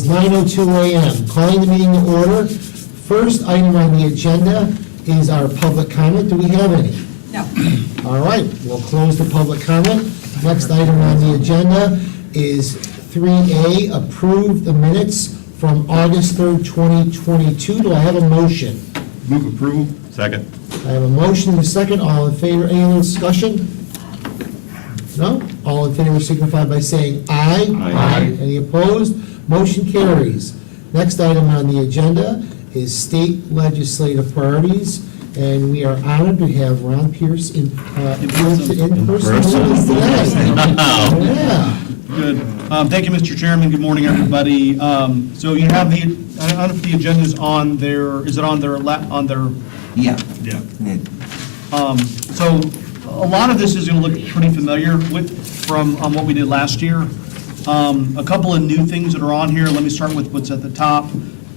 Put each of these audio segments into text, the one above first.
is 9:02 a.m. Calling the meeting to order. First item on the agenda is our public comment. Do we have any? No. All right, we'll close the public comment. Next item on the agenda is 3A, approve the minutes from August 3rd, 2022. Do I have a motion? Move approval. Second. I have a motion and a second. All in favor, any other discussion? No? All in favor signify by saying aye. Aye. Any opposed? Motion carries. Next item on the agenda is state legislative priorities, and we are honored to have Ron Pierce in person with us today. Yeah. Good. Thank you, Mr. Chairman. Good morning, everybody. So you have the, I don't know if the agenda is on their, is it on their, Yeah. Yeah. so a lot of this is going to look pretty familiar from what we did last year. A couple of new things that are on here. Let me start with what's at the top.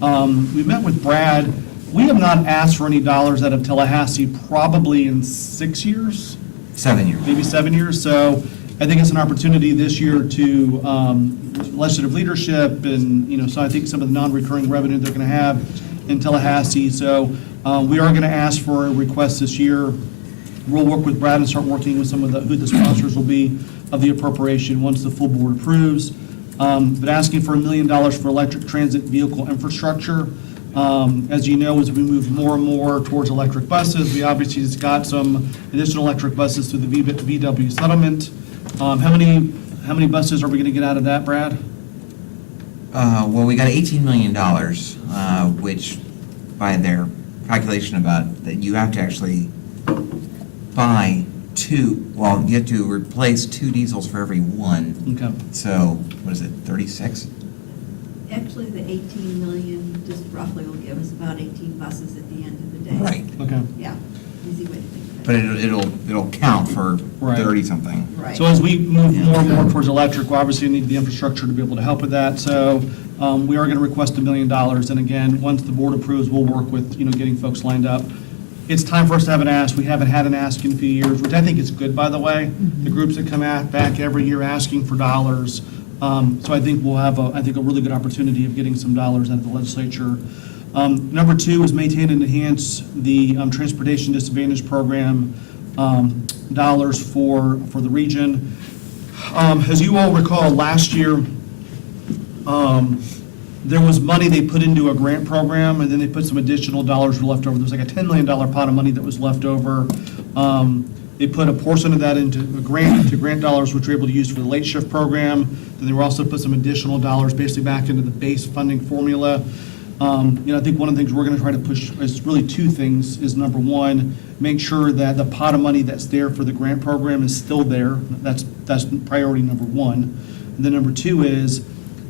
We met with Brad. We have not asked for any dollars out of Tallahassee probably in 6 years. 7 years. Maybe 7 years. So I think it's an opportunity this year to legislative leadership and, so I think some of the non-recurring revenue they're going to have in Tallahassee. So we are going to ask for a request this year. We'll work with Brad and start working with some of who the sponsors will be of the appropriation once the full board approves. But asking for $1 million for electric transit vehicle infrastructure. As you know, as we move more and more towards electric buses, we obviously just got some additional electric buses through the VW settlement. How many buses are we going to get out of that, Brad? Well, we got $18 million, which by their calculation about that you have to actually buy you have to replace 2 diesels for every one. Okay. So, what is it, 36? Actually, the 18 million just roughly will give us about 18 buses at the end of the day. Right. Okay. Yeah, easy way to think of it. But it'll count for Right. 30-something. Right. So as we move more and more towards electric, we obviously need the infrastructure to be able to help with that. So we are going to request $1 million. And again, once the board approves, we'll work with, getting folks lined up. It's time for us to have an ask. We haven't had an ask in a few years, which I think is good, by the way. The groups that come back every year asking for dollars. So I think we'll have a really good opportunity of getting some dollars out of the legislature. Number 2 is maintain and enhance the transportation disadvantage program dollars for the region. As you all recall, last year, there was money they put into a grant program, and then they put some additional dollars left over. There was like a $10 million pot of money that was left over. They put a portion of that into grant dollars, which we were able to use for the late shift program. Then they were also put some additional dollars basically back into the base funding formula. I think one of the things we're going to try to push is really 2 things. Is number 1, make sure that the pot of money that's there for the grant program is still there. That's priority number 1. And then number 2 is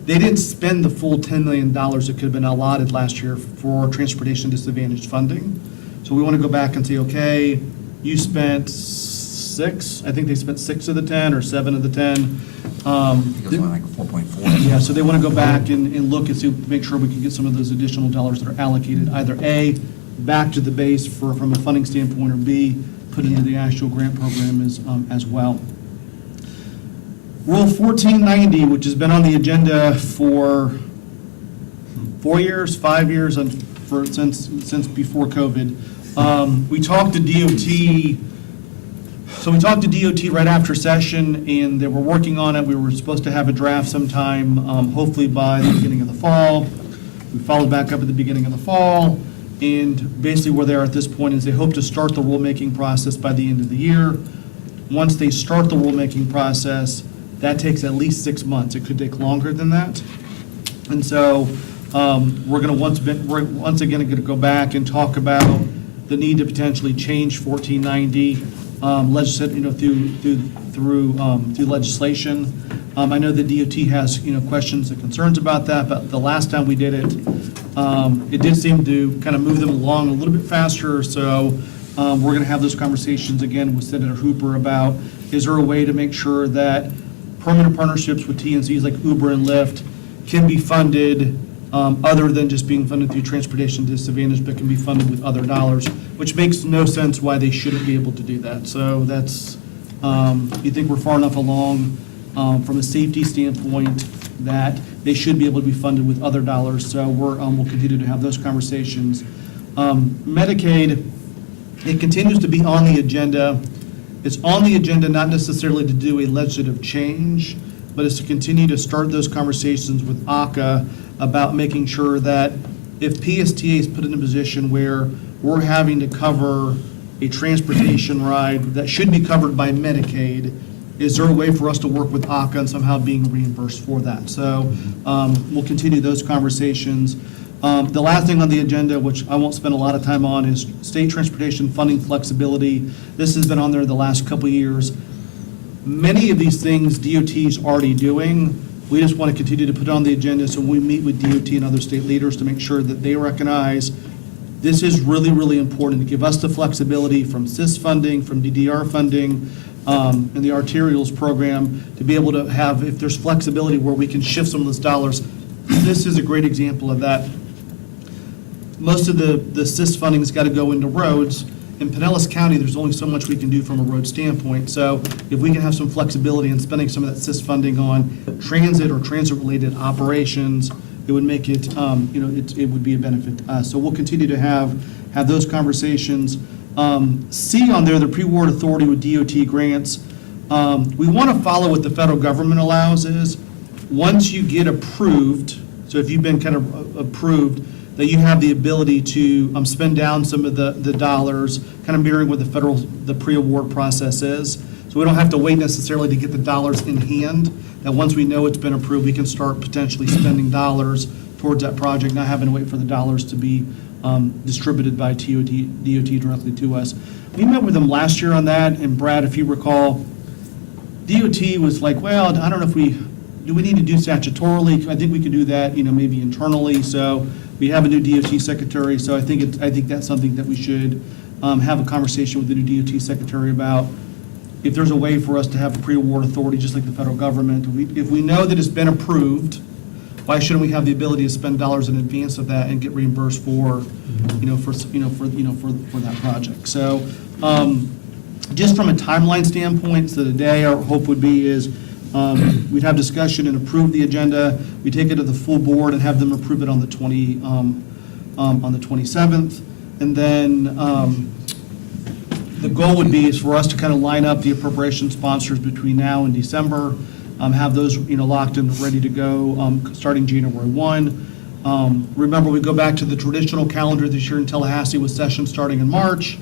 they didn't spend the full $10 million that could have been allotted last year for transportation disadvantaged funding. So we want to go back and say, okay, you spent 6. I think they spent 6 of the 10 or 7 of the 10. I think it was only like 4.4. Yeah, so they want to go back and look and see, make sure we can get some of those additional dollars that are allocated, either A, back to the base from a funding standpoint, or B, put into the actual grant program as well. Rule 1490, which has been on the agenda for 4 years, 5 years, since before COVID. We talked to DOT. So we talked to DOT right after session, and they were working on it. We were supposed to have a draft sometime, hopefully by the beginning of the fall. We followed back up at the beginning of the fall, and basically where they are at this point is they hope to start the rulemaking process by the end of the year. Once they start the rulemaking process, that takes at least 6 months. It could take longer than that. And so we're going to once again going to go back and talk about the need to potentially change 1490. Through legislation. I know the DOT has, questions and concerns about that, but the last time we did it, it did seem to kind of move them along a little bit faster. So we're going to have those conversations again with Senator Hooper about, is there a way to make sure that permanent partnerships with TNCs like Uber and Lyft can be funded other than just being funded through transportation disadvantage, but can be funded with other dollars, which makes no sense why they shouldn't be able to do that. So that's, you think we're far enough along from a safety standpoint, that they should be able to be funded with other dollars. So we'll continue to have those conversations. Medicaid, it continues to be on the agenda. It's on the agenda not necessarily to do a legislative change, but it's to continue to start those conversations with ACA about making sure that if PSTA is put in a position where we're having to cover a transportation ride that should be covered by Medicaid, is there a way for us to work with ACA and somehow being reimbursed for that? So we'll continue those conversations. The last thing on the agenda, which I won't spend a lot of time on, is state transportation funding flexibility. This has been on there the last couple of years. Many of these things DOT is already doing. We just want to continue to put it on the agenda so we meet with DOT and other state leaders to make sure that they recognize this is really, really important to give us the flexibility from CIS funding, from DDR funding, and the arterials program to be able to have, if there's flexibility where we can shift some of those dollars. This is a great example of that. Most of the CIS funding's got to go into roads. In Pinellas County, there's only so much we can do from a road standpoint. So if we can have some flexibility in spending some of that CIS funding on transit or transit-related operations, it would make it, it would be a benefit. So we'll continue to have those conversations. C on there, the pre-award authority with DOT grants. We want to follow what the federal government allows is, once you get approved, so if you've been kind of approved, that you have the ability to spend down some of the dollars, kind of mirroring what the pre-award process is. So we don't have to wait necessarily to get the dollars in hand, that once we know it's been approved, we can start potentially spending dollars towards that project, not having to wait for the dollars to be distributed by DOT directly to us. We met with them last year on that, and Brad, if you recall, DOT was like, well, I don't know if do we need to do statutorily? I think we could do that, maybe internally. So we have a new DOT secretary, so I think that's something that we should have a conversation with the new DOT secretary about. If there's a way for us to have a pre-award authority, just like the federal government, if we know that it's been approved, why shouldn't we have the ability to spend dollars in advance of that and get reimbursed for that project? So, just from a timeline standpoint, so today our hope would be is we'd have discussion and approve the agenda. We take it to the full board and have them approve it on the 27th, and then the goal would be is for us to kind of line up the appropriation sponsors between now and December. Have those, locked and ready to go, starting January 1. Remember, we go back to the traditional calendar this year in Tallahassee with sessions starting in March,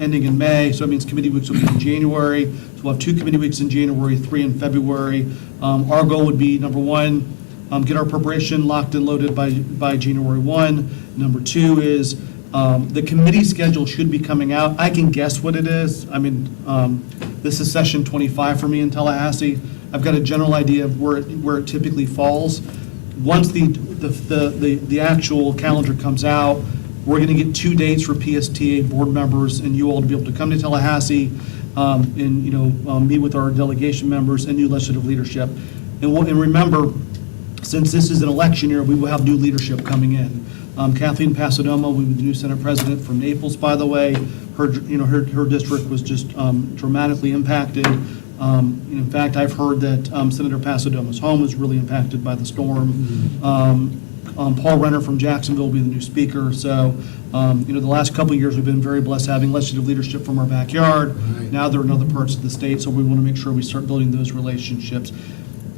ending in May, so it means committee weeks will be in January. So we'll have 2 committee weeks in January, 3 in February. Our goal would be, number 1, get our appropriation locked and loaded by January 1. Number 2 is the committee schedule should be coming out. I can guess what it is. I mean, this is session 25 for me in Tallahassee. I've got a general idea of where it typically falls. Once the actual calendar comes out, we're going to get 2 dates for PSTA board members and you all to be able to come to Tallahassee and meet with our delegation members and new legislative leadership. And remember, since this is an election year, we will have new leadership coming in. Kathleen Pasadoma, we were the new Senate President from Naples, by the way. Her district was just dramatically impacted. In fact, I've heard that Senator Pasadoma's home was really impacted by the storm. Paul Renner from Jacksonville will be the new speaker. So, the last couple of years we've been very blessed having legislative leadership from our backyard. Right. Now they're in other parts of the state, so we want to make sure we start building those relationships.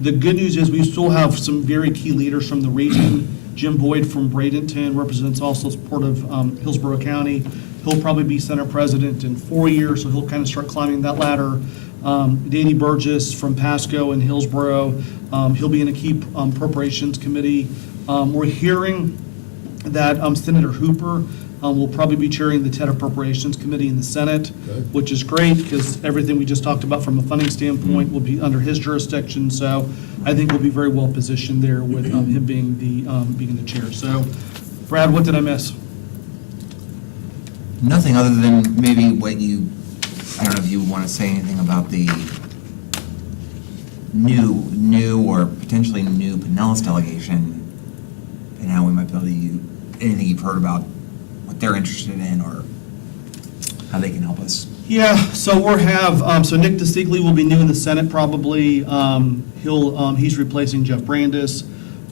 The good news is we still have some very key leaders from the region. Jim Boyd from Bradenton represents also support of Hillsborough County. He'll probably be Senate President in 4 years, so he'll kind of start climbing that ladder. Danny Burgess from Pasco and Hillsborough, he'll be in a key appropriations committee. We're hearing that Senator Hooper will probably be chairing the TED Appropriations Committee in the Senate, Good. which is great because everything we just talked about from a funding standpoint will be under his jurisdiction. So I think we'll be very well positioned there with him being the chair. So, Brad, what did I miss? Nothing other than maybe what I don't know if you want to say anything about the new or potentially new Pinellas delegation and how we might be able to use anything you've heard about what they're interested in or. how they can help us. Yeah, so so Nick DeSigley will be new in the Senate probably. He's replacing Jeff Brandis.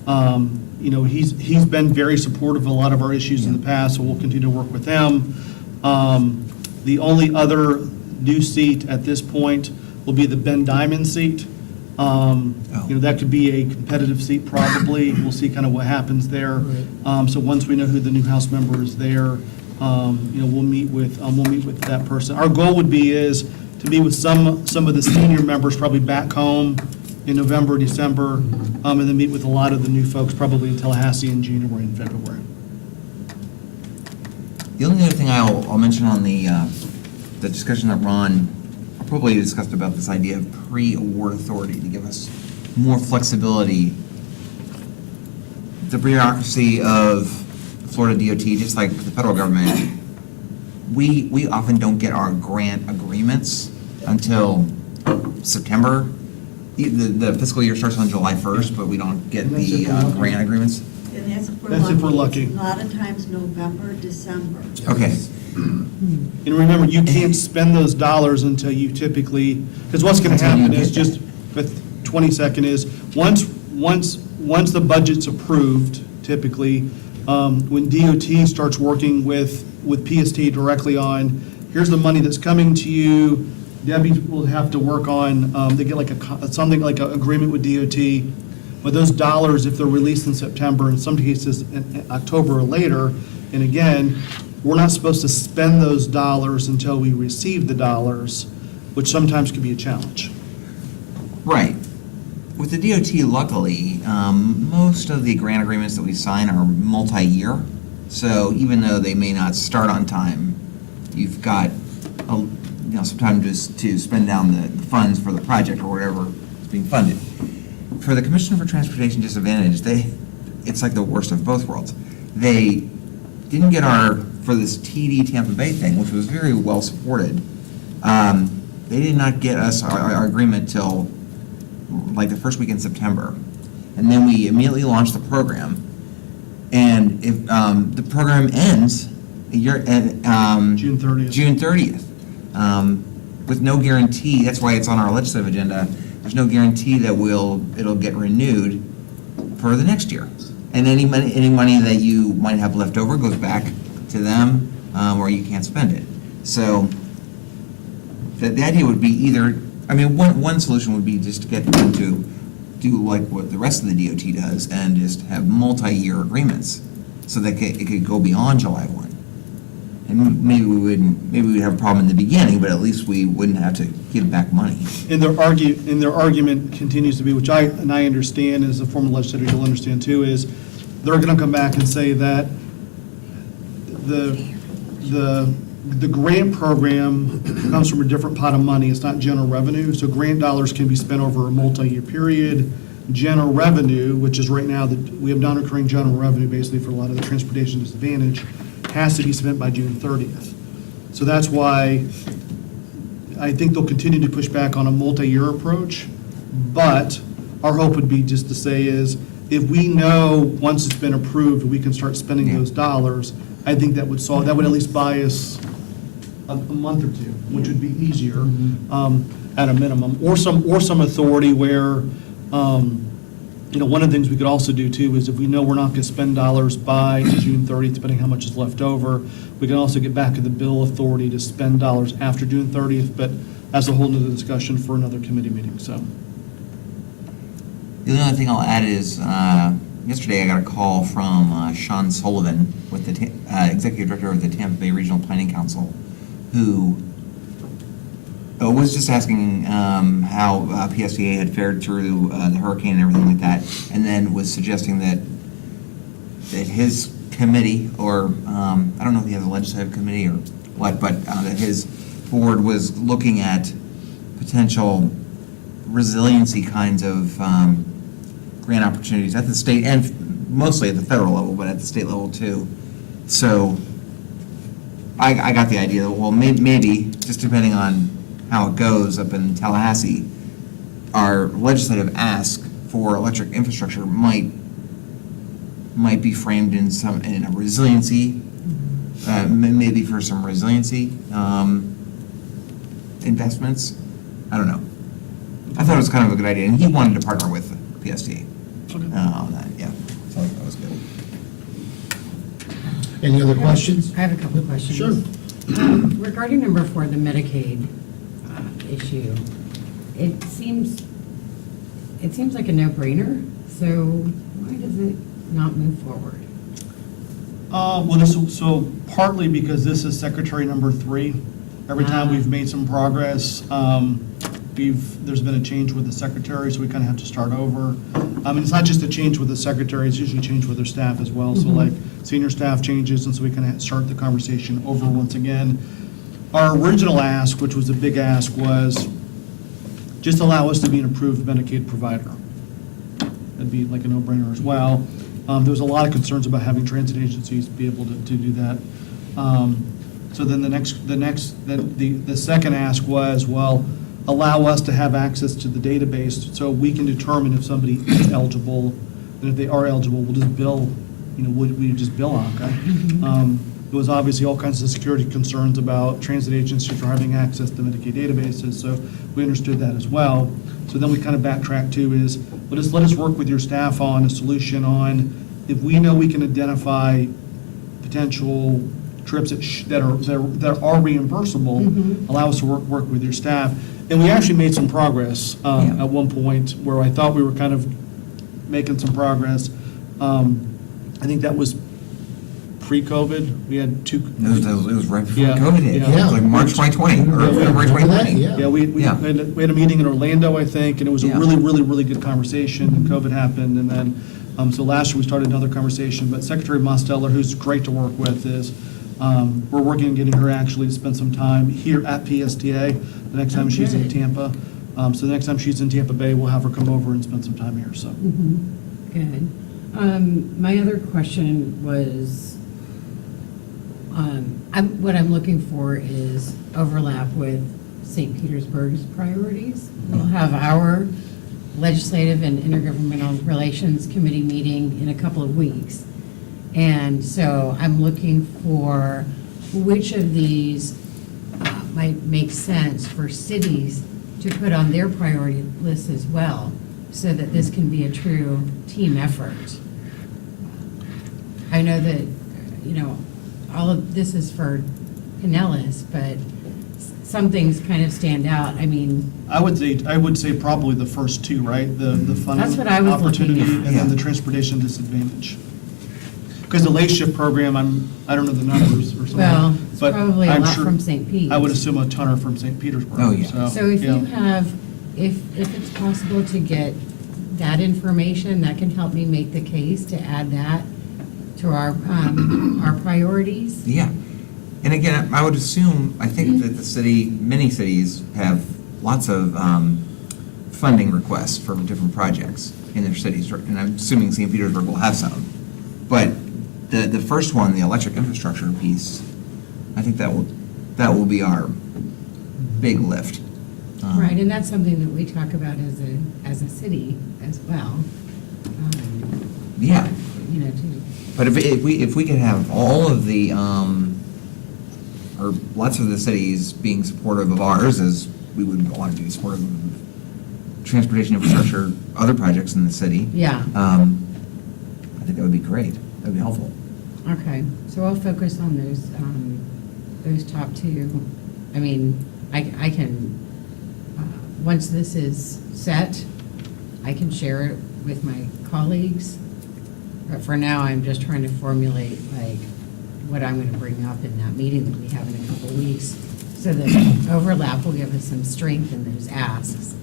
You know, he's been very supportive of a lot of our issues in the past, so we'll continue to work with him. The only other new seat at this point will be the Ben Diamond seat. You know, that could be a competitive seat probably. We'll see kind of what happens there. So once we know who the new House member is there, you know, we'll meet with that person. Our goal would be is to meet with some of the senior members probably back home in November, December, and then meet with a lot of the new folks probably in Tallahassee in January and February. The only other thing I'll mention on the discussion that Ron probably discussed about this idea of pre-award authority to give us more flexibility. The bureaucracy of Florida DOT, just like the federal government, we often don't get our grant agreements until September. The fiscal year starts on July 1st, but we don't get And that's the if we're lucky. grant agreements. And that's That's if we're lucky. A lot of times November, December. Okay. And remember, you can't spend those dollars until you typically, because what's going to Until you happen is, get just with 20-second is, once the budget's approved, typically, when DOT starts working with PST directly on, here's the money that's coming to you, Debbie will have to work on, they get like something like an agreement with DOT, but those dollars, if they're released in September, in some cases in October or later, and again, we're not supposed to spend those dollars until we receive the dollars, which sometimes can be a challenge. Right. With the DOT, luckily, most of the grant agreements that we sign are multi-year. So even though they may not start on time, you've got, some time just to spend down the funds for the project or whatever is being funded. For the Commission for Transportation Disadvantage, it's like the worst of both worlds. They didn't get for this TD Tampa Bay thing, which was very well supported, they did not get us our agreement till like the first week in September. And then we immediately launched the program. And if the program ends June 30th. June 30th, with no guarantee, that's why it's on our legislative agenda, there's no guarantee that it'll get renewed for the next year. And any money that you might have left over goes back to them, or you can't spend it. So the idea would be either, one solution would be just to get them to do like what the rest of the DOT does and just have multi-year agreements so that it could go beyond July 1. And maybe we'd have a problem in the beginning, but at least we wouldn't have to give back money. And their argument continues to be, which I understand, as a former legislator, you'll understand too, is they're going to come back and say that the grant program comes from a different pot of money. It's not general revenue. So grant dollars can be spent over a multi-year period. General revenue, which is right now, we have non-recurring general revenue basically for a lot of the transportation disadvantage, has to be spent by June 30th. So that's why I think they'll continue to push back on a multi-year approach. But our hope would be just to say is, if we know once it's been approved, we can start spending those dollars, I think that would at least buy us a month or two, which would be easier at a minimum. Or some authority where, one of the things we could also do too is if we know we're not going to spend dollars by June 30th, depending how much is left over, we can also get back to the bill authority to spend dollars after June 30th, but that's a whole nother discussion for another committee meeting, so. The only other thing I'll add is, yesterday I got a call from Sean Sullivan, with the Executive Director of the Tampa Bay Regional Planning Council, who was just asking how PSTA had fared through the hurricane and everything like that, and then was suggesting that his committee, or I don't know if he has a legislative committee or what, but that his board was looking at potential resiliency kinds of grant opportunities at the state and mostly at the federal level, but at the state level too. So I got the idea that, well, maybe just depending on how it goes up in Tallahassee, our legislative ask for electric infrastructure might be framed in a resiliency maybe for some resiliency investments. I don't know. I thought it was kind of a good idea, and he wanted to partner with PSTA Okay. on that, yeah. So that was good. Any other questions? I have a couple of questions. Sure. Regarding number 4, the Medicaid issue, it seems like a no-brainer, so why does it not move forward? So partly because this is secretary number 3. Every time we've made some progress, there's been a change with the secretary, so we kind of have to start over. It's not just a change with the secretary, it's usually a change with their staff as well. So like senior staff changes, and so we kind of start the conversation over once again. Our original ask, which was a big ask, was just allow us to be an approved Medicaid provider. That'd be like a no-brainer as well. There was a lot of concerns about having transit agencies be able to do that. So then the second ask was, well, allow us to have access to the database so we can determine if somebody is eligible, and if they are eligible, we'll just bill, we just bill ACA. There was obviously all kinds of security concerns about transit agencies for having access to Medicaid databases, so we understood that as well. So then we kind of backtracked to is, let us work with your staff on a solution on, if we know we can identify potential trips that are reimbursable, allow us to work with your staff. And we actually made some progress at one point where I thought we were kind of making some progress. I think that was pre-COVID. We had two. It was right before Yeah. COVID hit. Yeah. It was like March 2020, or February 2020. Yeah. Yeah, we Yeah. had a meeting in Orlando, I think, and it was a Yeah. really, really, really good conversation, and COVID happened, and then, so last year we started another conversation, but Secretary Mosteller, who's great to work with, is, we're working on getting her actually to spend some time here at PSTA the next time she's in Okay. Tampa. So the next time she's in Tampa Bay, we'll have her come over and spend some time here, so. Good. My other question was, what I'm looking for is overlap with St. Petersburg's priorities. We'll have our Legislative and Intergovernmental Relations Committee meeting in a couple of weeks. And so I'm looking for which of these might make sense for cities to put on their priority list as well, so that this can be a true team effort. I know that, all of this is for Pinellas, but some things kind of stand out. I mean, I would say probably the first two, right? The funding That's what I was looking opportunity at. and then the transportation disadvantage. Because the late shift program, I don't know the numbers or something. well, it's but probably a I'm lot sure- from St. Pete. I would assume a ton are from St. Petersburg. Oh, yeah. So if yeah. you have, if it's possible to get that information, that can help me make the case to add that to our priorities. Yeah. And again, I would assume, I think that many cities have lots of funding requests for different projects in their cities, and I'm assuming St. Petersburg will have some. But the first one, the electric infrastructure piece, I think that will be our big lift. Right, and that's something that we talk about as a city as well. Yeah. To But if we could have all of the, or lots of the cities being supportive of ours, as we would want to be supportive of transportation infrastructure, other projects in the city. Yeah. I think that would be great. That would be helpful. Okay, so I'll focus on those top two. I mean, I can, once this is set, I can share it with my colleagues. But for now, I'm just trying to formulate like what I'm going to bring up in that meeting that we have in a couple of weeks, so that overlap will give us some strength in those asks.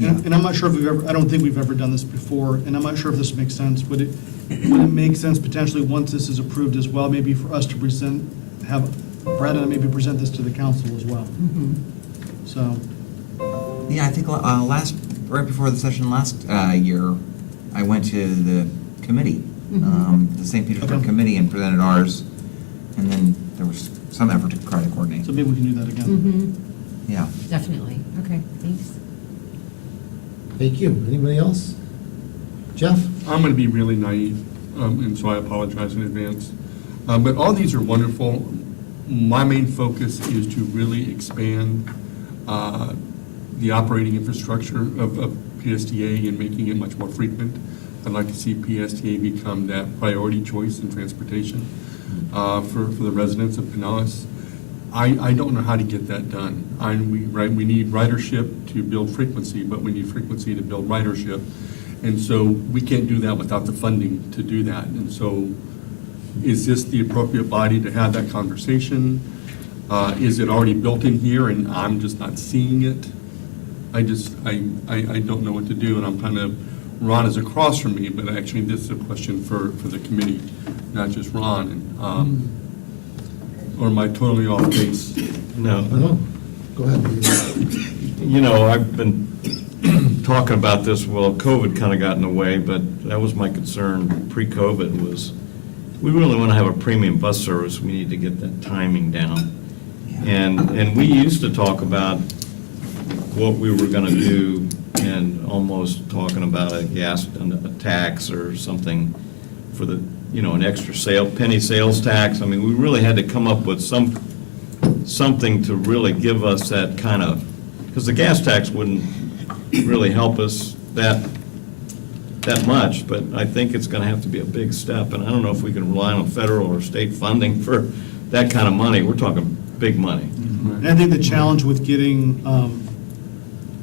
And I'm not sure if I don't think we've ever done this before, and I'm not sure if this makes sense. Would it make sense potentially, once this is approved as well, maybe for us to have Brad and I maybe present this to the council as well? So, Yeah, I think right before the session last year, I went to the committee, the St. Petersburg Okay. committee, and presented ours, and then there was some effort to try to coordinate. so maybe we can do that again. Yeah. Definitely. Okay, thanks. Thank you. Anybody else? Jeff? I'm going to be really naive, and so I apologize in advance. But all these are wonderful. My main focus is to really expand the operating infrastructure of PSTA and making it much more frequent. I'd like to see PSTA become that priority choice in transportation for the residents of Pinellas. I don't know how to get that done. We need ridership to build frequency, but we need frequency to build ridership. And so we can't do that without the funding to do that. And so is this the appropriate body to have that conversation? Is it already built in here and I'm just not seeing it? I don't know what to do, and I'm kind of, Ron is across from me, but actually this is a question for the committee, not just Ron. Or am I totally off base? No. No, go ahead. Peter. You know, I've been talking about this, well, COVID kind of got in the way, but that was my concern pre-COVID was, we really want to have a premium bus service, we need to get that timing down. And we used to talk about what we were going to do and almost talking about a tax or something for the, you know, an extra penny sales tax. I mean, we really had to come up with something to really give us that kind of, because the gas tax wouldn't really help us that much, but I think it's going to have to be a big step, and I don't know if we can rely on federal or state funding for that kind of money. We're talking big money. And I think the challenge with getting,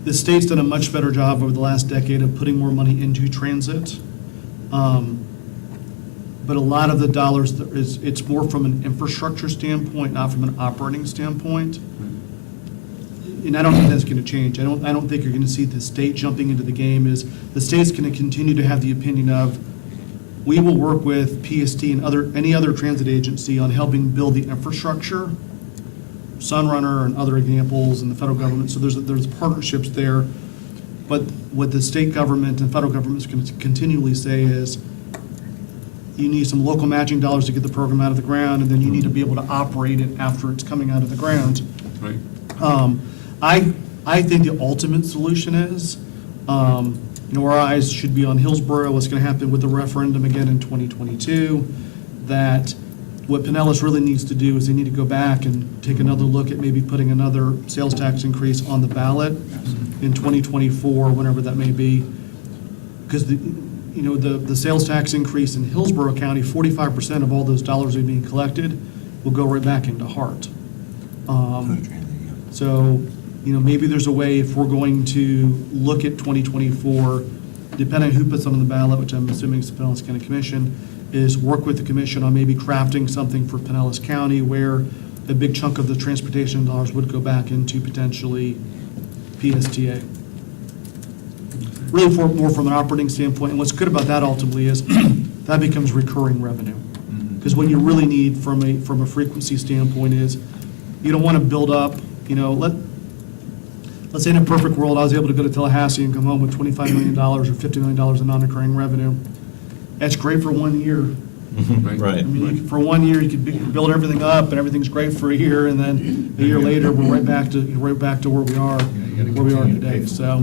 the state's done a much better job over the last decade of putting more money into transit. But a lot of the dollars, it's more from an infrastructure standpoint, not from an operating standpoint. And I don't think that's going to change. I don't think you're going to see the state jumping into the game. Is the state's going to continue to have the opinion of, we will work with PST and any other transit agency on helping build the infrastructure, Sunrunner and other examples, and the federal government. So there's partnerships there. But what the state government and federal government is going to continually say is, you need some local matching dollars to get the program out of the ground, and then you need to be able to operate it after it's coming out of the ground. Right. I think the ultimate solution is, our eyes should be on Hillsborough, what's going to happen with the referendum again in 2022, that what Pinellas really needs to do is they need to go back and take another look at maybe putting another sales tax increase on the ballot in 2024, whenever that may be. Because the sales tax increase in Hillsborough County, 45% of all those dollars that are being collected will go right back into Hart. So, maybe there's a way, if we're going to look at 2024, depending on who puts it on the ballot, which I'm assuming is the Pinellas County Commission, is work with the commission on maybe crafting something for Pinellas County where a big chunk of the transportation dollars would go back into potentially PSTA. Really more from an operating standpoint. And what's good about that ultimately is that becomes recurring revenue. Because what you really need from a frequency standpoint is, you don't want to build up, let's say in a perfect world, I was able to go to Tallahassee and come home with $25 million or $50 million in non-recurring revenue. That's great for 1 year. Right. I mean, for 1 year, you could build everything up and everything's great for a year, and then a year later, we're right back to where we are today. So,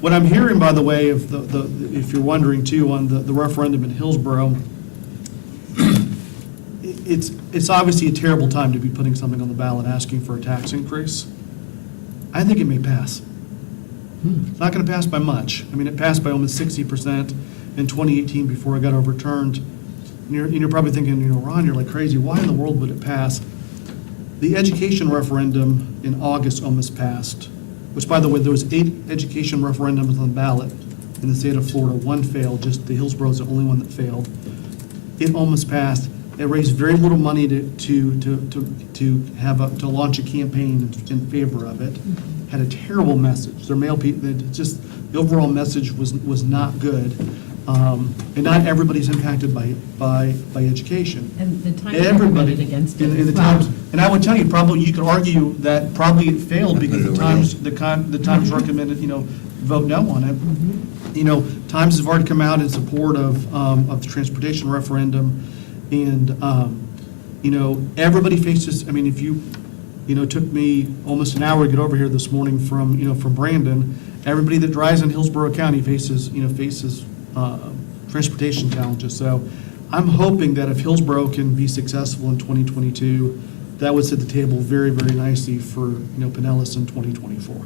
what I'm hearing, by the way, if you're wondering too, on the referendum in Hillsborough, it's obviously a terrible time to be putting something on the ballot asking for a tax increase. I think it may pass. It's not going to pass by much. I mean, it passed by almost 60% in 2018 before it got overturned. And you're probably thinking, Ron, you're like crazy. Why in the world would it pass? The education referendum in August almost passed, which, by the way, there was 8 education referendums on the ballot in the state of Florida. 1 failed, just the Hillsborough is the only one that failed. It almost passed. It raised very little money to launch a campaign in favor of it. Had a terrible message. Their mail people, the overall message was not good. And not everybody's impacted by education. And the time Everybody voted against it in as the well. times, and I would tell you, probably you could argue that probably it failed because the Times recommended vote no on it. Times have already come out in support of the transportation referendum, and everybody faces. I mean, if you took me almost an hour to get over here this morning from Brandon, everybody that drives in Hillsborough County faces transportation challenges. So I'm hoping that if Hillsborough can be successful in 2022, that would set the table very, very nicely for, Pinellas in 2024.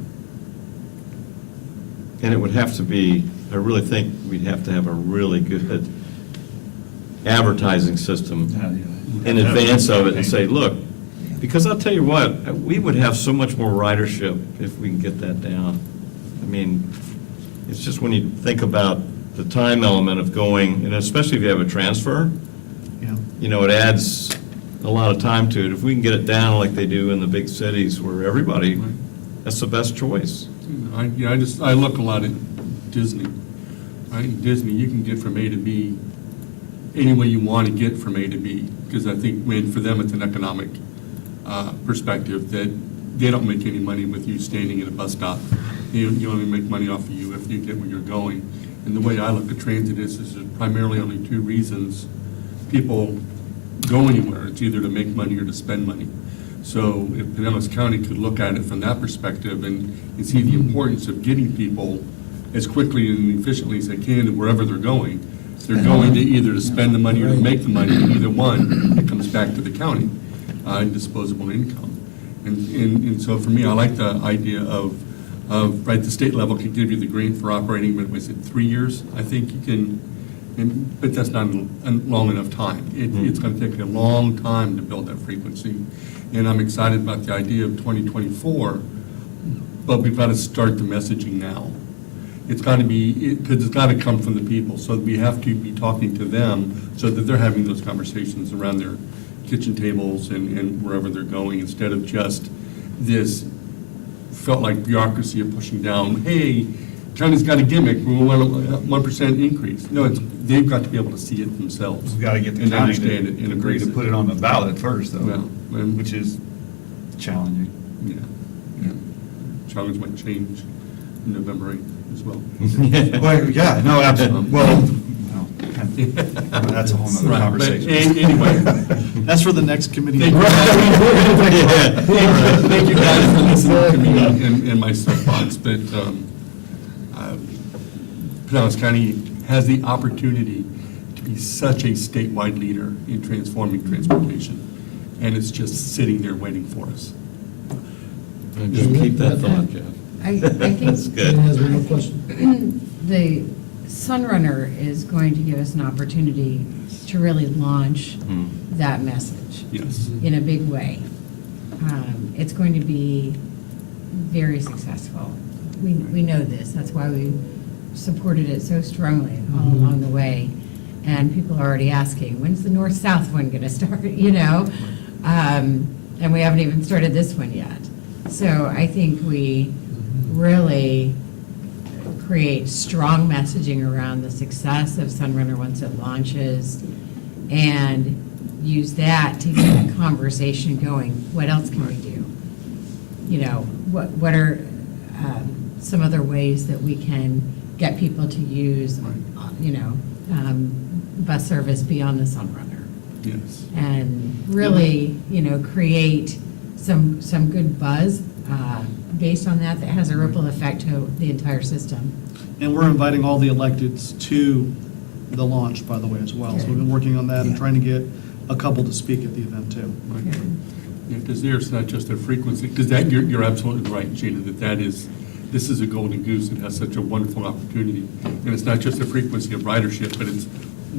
And it would have to be, I really think we'd have to have a really good advertising system in advance of it and say, look, because I'll tell you what, we would have so much more ridership if we can get that down. I mean, it's just when you think about the time element of going, and especially if you have a transfer, Yeah. it adds a lot of time to it. If we can get it down like they do in the big cities where everybody, that's the best choice. I look a lot at Disney. Right, in Disney, you can get from A to B any way you want to get from A to B, because I think for them, it's an economic perspective that they don't make any money with you standing at a bus stop. You only make money off of you if you get where you're going. And the way I look at transit is there's primarily only two reasons people go anywhere. It's either to make money or to spend money. So if Pinellas County could look at it from that perspective and see the importance of getting people as quickly and efficiently as they can to wherever they're going to either to spend the money or to make the money, and either one, it comes back to the county in disposable income. And so for me, I like the idea of, right, the state level can give you the grant for operating, but was it 3 years? I think you can, but that's not a long enough time. It's going to take a long time to build that frequency. And I'm excited about the idea of 2024, but we've got to start the messaging now. It's got to be, because it's got to come from the people, so we have to be talking to them so that they're having those conversations around their kitchen tables and wherever they're going, instead of just this felt like bureaucracy of pushing down, hey, county's got a gimmick, we want a 1% increase. No, they've got to be able to see it themselves. We've got to get the and county understand it and to agree to embrace put it on the ballot first, though, Well, and- which is challenging. Yeah. Challenge might change November 8th as well. Well, yeah, no, absolutely. Well, that's a whole nother Right, conversation. But anyway, That's for the next committee. thank you guys for listening to me and my soapbox, but Pinellas County has the opportunity to be such a statewide leader in transforming transportation, and it's just sitting there waiting for us. Just keep that thought, Jeff. I That's think good. Jane has one more question. the Sunrunner is going to give us an opportunity to really launch that message Yes. in a big way. It's going to be very successful. We know this, that's why we supported it so strongly all along the way. And people are already asking, when's the north-south one gonna start, And we haven't even started this one yet. So I think we really create strong messaging around the success of Sunrunner once it launches, and use that to get a conversation going. What else can we do? What are some other ways that we can get people to use, bus service beyond the Sunrunner? Yes. And really, create some good buzz based on that has a ripple effect to the entire system. And we're inviting all the electeds to the launch, by the way, as well. So we've been working on that and trying to get a couple to speak at the event, too. Right. Yeah, because there's not just a frequency, because you're absolutely right, Gina, this is a golden goose. It has such a wonderful opportunity. And it's not just the frequency of ridership, but it's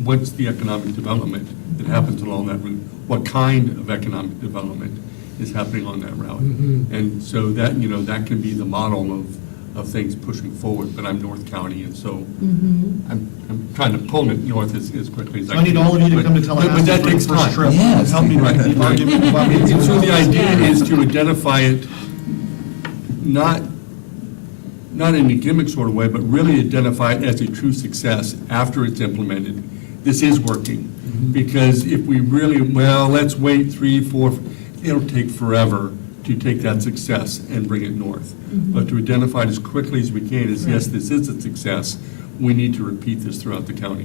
what's the economic development that happens along that route? What kind of economic development is happening on that route? And so that, that can be the model of things pushing forward. But I'm North County, and so I'm trying to pull it north as quickly as I So can. I need all of you to come to But Tallahassee that for the takes first time. trip. Yes. Help me make the argument about And it. so the idea is to identify it, not in a gimmick sort of way, but really identify it as a true success after it's implemented. This is working. Because if we really, let's wait 3, 4, it'll take forever to take that success and bring it north. But to identify it as quickly as we can is, yes, this is a success. We need to repeat this throughout the county.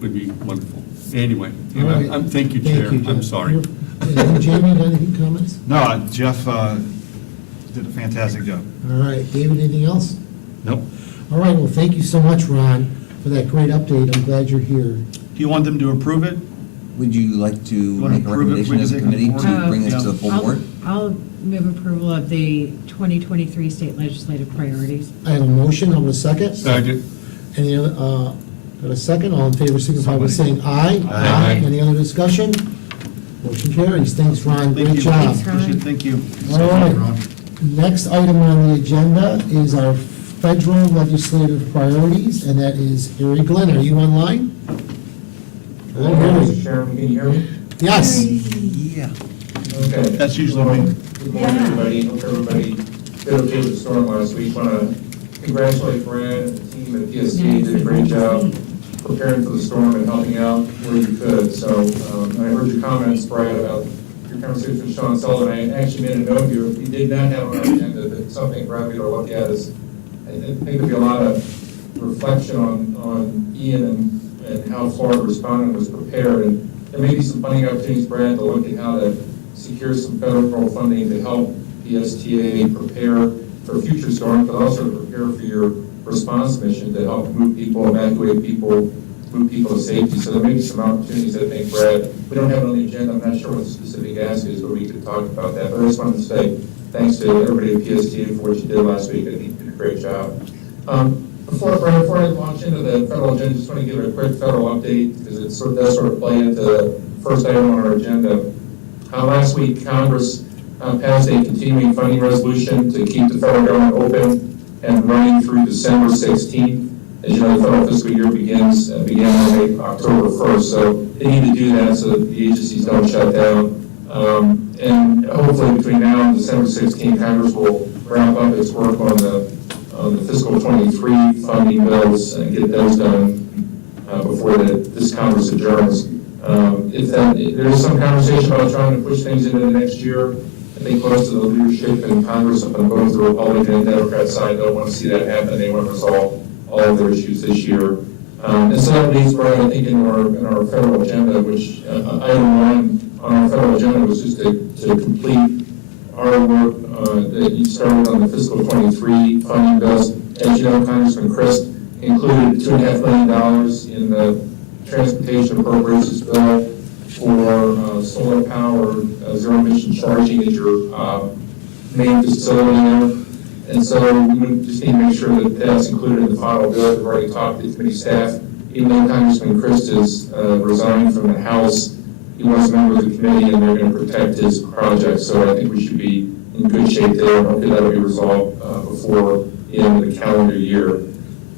Would be wonderful. Anyway, All right. thank you, Chair. I'm Jeff. sorry. Jamie, got any comments? No, Jeff did a fantastic job. All right, David, anything else? Nope. All right, well, thank you so much, Ron, for that great update. I'm glad you're here. Do you want them to approve it? Would you like to wanna make a approve it? recommendation as a We can committee take it to forward. bring this to the full board? I'll move approval of the 2023 state legislative priorities. I have a motion, I have a second. Second. Any other, got a second? All in favor, signify by saying aye. Aye. Any other discussion? Motion carries. Thanks, Ron. Thank Great you. job. Thanks, Ron. Appreciate it. Thank you. All right. Next item on the agenda is our federal legislative priorities, and that is Harry Glenn. Are you online? Hello, Harry. Mr. Chairman, can you hear me? Yes. Yeah. Okay. That's usually me. Good morning, everybody. Hope everybody did okay with the storm last week. Want to congratulate Brad and the team at PST. Did a great job preparing for the storm and helping out where you could. So I heard your comments, Brad, about your conversation with Sean Sullivan. I actually made a note here. We did not have on our agenda, but something Brad ought to look at is, I think there'll be a lot of reflection on Ian and how Florida responded was prepared. And there may be some funding opportunities, Brad, to look at how to secure some federal funding to help PSTA prepare for future storms, but also to prepare for your response mission to help move people, evacuate people, move people to safety. So there may be some opportunities, I think, Brad. We don't have it on the agenda. I'm not sure what the specific ask is, but we could talk about that. But I just wanted to say thanks to everybody at PSTA for what you did last week. I think you did a great job. Before I launch into the federal agenda, just want to give a quick federal update because it does sort of play into the first item on our agenda. Last week, Congress passed a continuing funding resolution to keep the federal government open and running through December 16th. As you know, the federal fiscal year began on October 1st, so they need to do that so that the agencies don't shut down. And hopefully between now and December 16th, Congress will wrap up its work on the fiscal 23 funding bills and get those done before this Congress adjourns. There is some conversation about trying to push things into the next year. I think most of the leadership in Congress, on both the Republican and Democrat side, don't want to see that happen. They want to resolve all of their issues this year. And so that leads, Brian, I think, in our federal agenda, which item 1 on our federal agenda was just to complete our work that you started on the fiscal 23 funding bills. As you know, Congressman Christ included $2.5 million in the transportation appropriations bill for solar power, zero emission charging at your main facility there. And so we just need to make sure that that's included in the final bill. We've already talked to committee staff. Even though Congressman Christ is resigned from the House, he was a member of the committee and they're going to protect his project. So I think we should be in good shape there. Hopefully that'll be resolved before the end of the calendar year.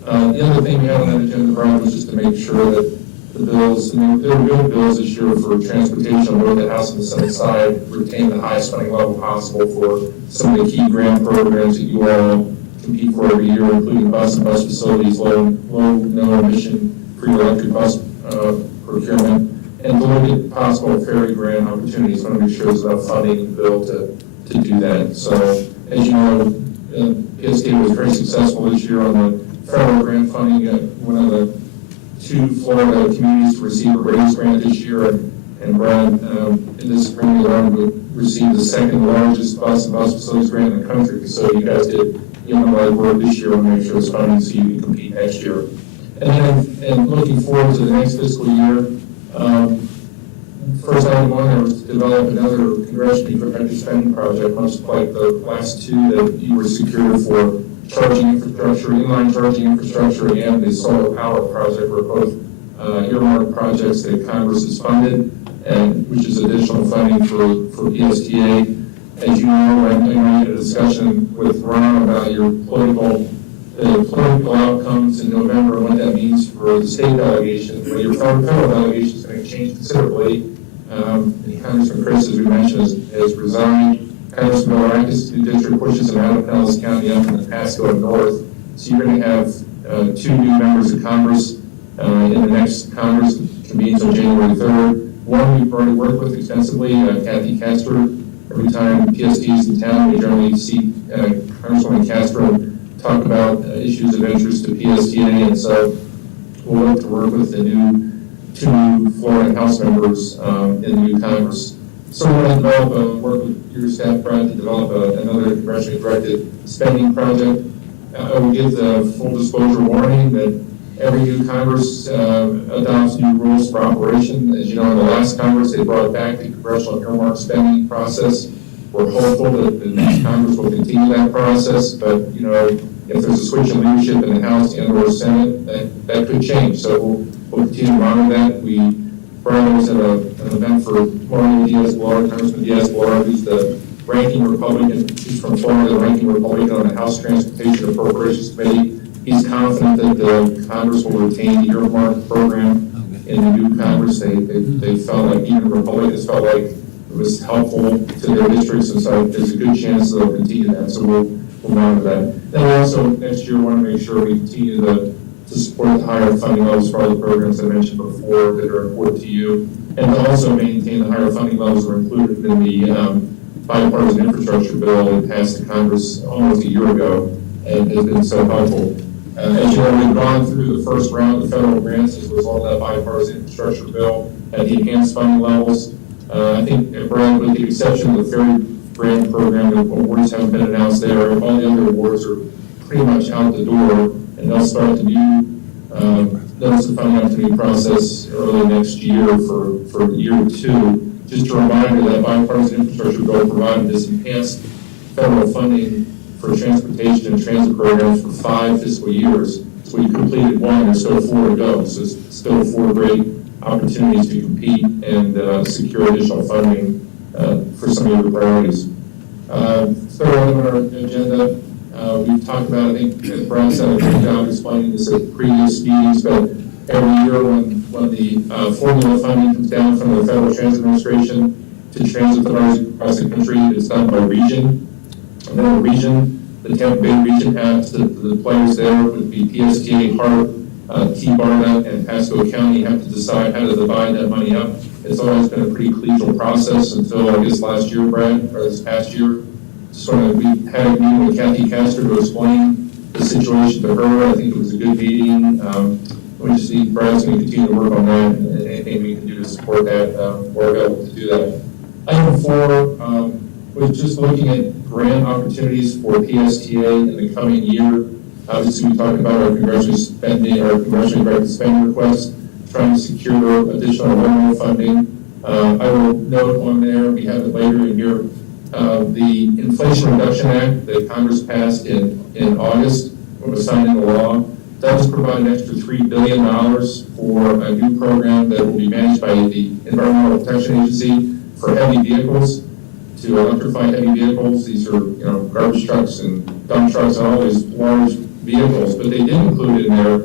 The other thing we had on that agenda, Brian, was just to make sure that the bills, there were good bills this year for transportation on both the House and the Senate side, retain the highest funding level possible for some of the key grant programs that you all compete for every year, including bus and bus facilities, no emission free electric bus procurement, and to look at possible ferry grant opportunities. I want to make sure there's enough funding in the bill to do that. So, as you know, PSTA was very successful this year on the federal grant funding. One of the 2 Florida communities to receive a RAISE grant this year, and Brad, in this spring alone, we received the 2nd largest bus and bus facilities grant in the country. So you guys did a lot of work this year to make sure it's funding so you can compete next year. And looking forward to the next fiscal year, first item on there was to develop another congressionally protected spending project, much like the last 2 that you were secured for charging infrastructure, inline charging infrastructure, and the solar power project were both earmarked projects that Congress has funded, and which is additional funding for PSTA. As you know, I know you had a discussion with Ron about your political outcomes in November and what that means for the state delegation. But your federal delegation is going to change considerably. Congressman Chris, as we mentioned, has resigned. Congressman Milarakis, the district pushes him out of Pinellas County up in the Pasco north. So you're going to have 2 new members of Congress in the next Congress that convenes on January 3rd. One we've already worked with extensively, Kathy Castro. Every time PST is in town, we generally see Congresswoman Castro talk about issues of interest to PSTA, and so we'll look to work with the 2 new Florida House members in the new Congress. So we're going to work with your staff, Brad, to develop another congressionally directed spending project. I will give the full disclosure warning that every new Congress adopts new rules for operation. As you know, in the last Congress, they brought back the congressional earmark spending process. We're hopeful that the next Congress will continue that process, but, you know, if there's a switch in leadership in the House and or Senate, that could change. So we'll continue to monitor that. Brian was at an event for Maureen Diaz-Balart, Congressman Diaz-Balart, who's the ranking Republican, she's from Florida, the ranking Republican on the House Transportation Appropriations Committee. He's confident that the Congress will retain the earmark program in the new Congress. They felt like, even Republicans felt like it was helpful to their districts, and so there's a good chance they'll continue that. So we'll monitor that. Then we also, next year, want to make sure we continue to support the higher funding levels for all the programs I mentioned before that are important to you, and to also maintain the higher funding levels that are included in the bipartisan infrastructure bill that passed the Congress almost a year ago and has been so helpful. As you know, we've gone through the first round of federal grants as a result of that bipartisan infrastructure bill at the enhanced funding levels. I think, Brian, with the exception of the ferry grant program, the awards haven't been announced there. All the other awards are pretty much out the door, and they'll start the new notice of funding opportunity process early next year for year 2. Just a reminder that bipartisan infrastructure bill provided this enhanced federal funding for transportation and transit programs for 5 fiscal years. So we completed 1, there's still 4 to go. So it's still 4 great opportunities to compete and secure additional funding for some of your priorities. Third item on our agenda, we've talked about, I think, as Brian said, a good job explaining this at previous meetings, but every year when the formula funding comes down from the Federal Transit Administration to transit authorities across the country, it's done by region. And then the Tampa Bay region has the players there would be PSTA, HARP, T-BARTA, and Pasco County have to decide how to divide that money up. It's always been a pretty collegial process until, I guess, last year, Brad, or this past year. We had a meeting with Kathy Castor to explain the situation to her. I think it was a good meeting. We just need, Brad's going to continue to work on that, and anything we can do to support that, we're available to do that. Item 4 was just looking at grant opportunities for PSTA in the coming year. Obviously, we talked about our congressionally directed spending requests, trying to secure additional revenue funding. I will note on there, we have it later in here, the Inflation Reduction Act that Congress passed in August, was signed into law, does provide an extra $3 billion for a new program that will be managed by the Environmental Protection Agency for heavy vehicles, to electrify heavy vehicles. These are, garbage trucks and dump trucks and all these large vehicles, but they did include in there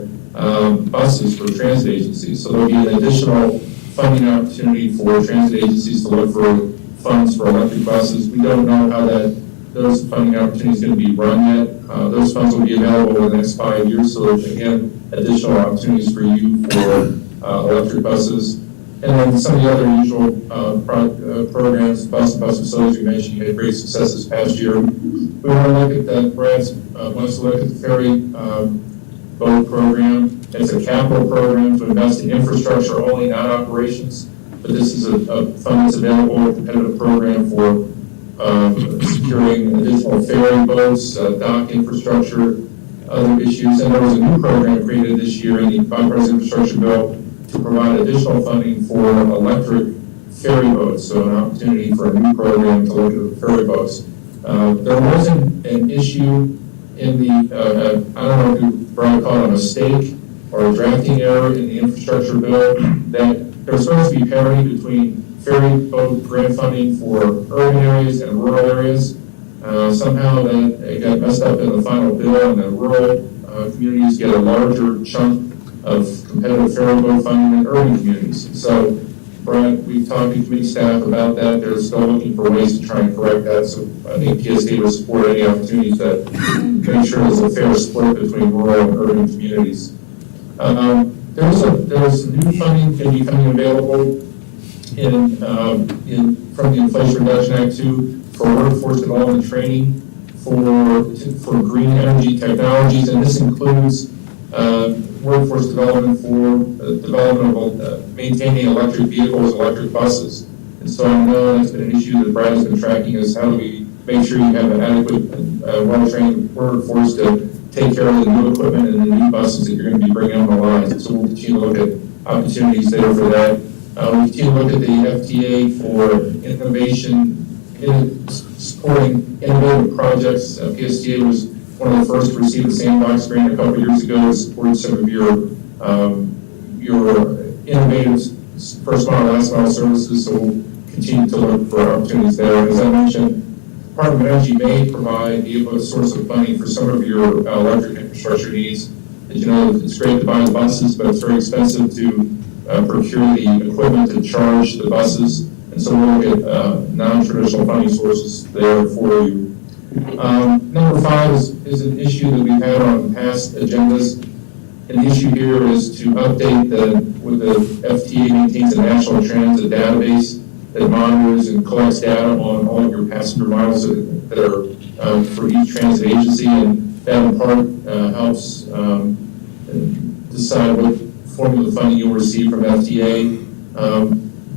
buses for transit agencies. So there'll be an additional funding opportunity for transit agencies to look for funds for electric buses. We don't know how those funding opportunities are going to be run yet. Those funds will be available over the next 5 years. So again, additional opportunities for you for electric buses. And then some of the other usual programs, bus facilities we mentioned, you had great success this past year. We want to look at Brad wants to look at the ferry boat program. It's a capital program to invest in infrastructure only, not operations. But this is a fund that's available, a competitive program for securing additional ferry boats, dock infrastructure, other issues. And there was a new program created this year in the bipartisan infrastructure bill to provide additional funding for electric ferry boats. So an opportunity for a new program to look at the ferry boats. There wasn't an issue in the, I don't know if you probably call it a mistake or a drafting error in the infrastructure bill, that there's supposed to be parity between ferry boat grant funding for urban areas and rural areas. Somehow that it got messed up in the final bill, and the rural communities get a larger chunk of competitive ferry boat funding than urban communities. So, Brian, we've talked to committee staff about that. They're still looking for ways to try and correct that. So I think PSA will support any opportunities that make sure there's a fair split between rural and urban communities. There's new funding going to be coming available from the Inflation Reduction Act 2 for workforce development training for green energy technologies, and this includes workforce development for development of maintaining electric vehicles, electric buses. And so I know that's been an issue that Brad has been tracking, is how do we make sure you have an adequate, well-trained workforce to take care of the new equipment and the new buses that you're going to be bringing on the line. So we'll continue to look at opportunities there for that. We continue to look at the FTA for innovation, supporting innovative projects. PSTA was one of the first to receive the Sandbox grant a couple of years ago to support some of your innovative first mile, last mile services. So we'll continue to look for opportunities there. As I mentioned, Department of Energy may be a source of funding for some of your electric infrastructure needs. As you know, it's great to buy the buses, but it's very expensive to procure the equipment to charge the buses. And so we'll look at non-traditional funding sources there for you. Number 5 is an issue that we've had on past agendas. And the issue here is to update with the FTA maintains a national transit database that monitors and collects data on all of your passenger miles that are for each transit agency, and that in part helps decide what formula funding you'll receive from FTA.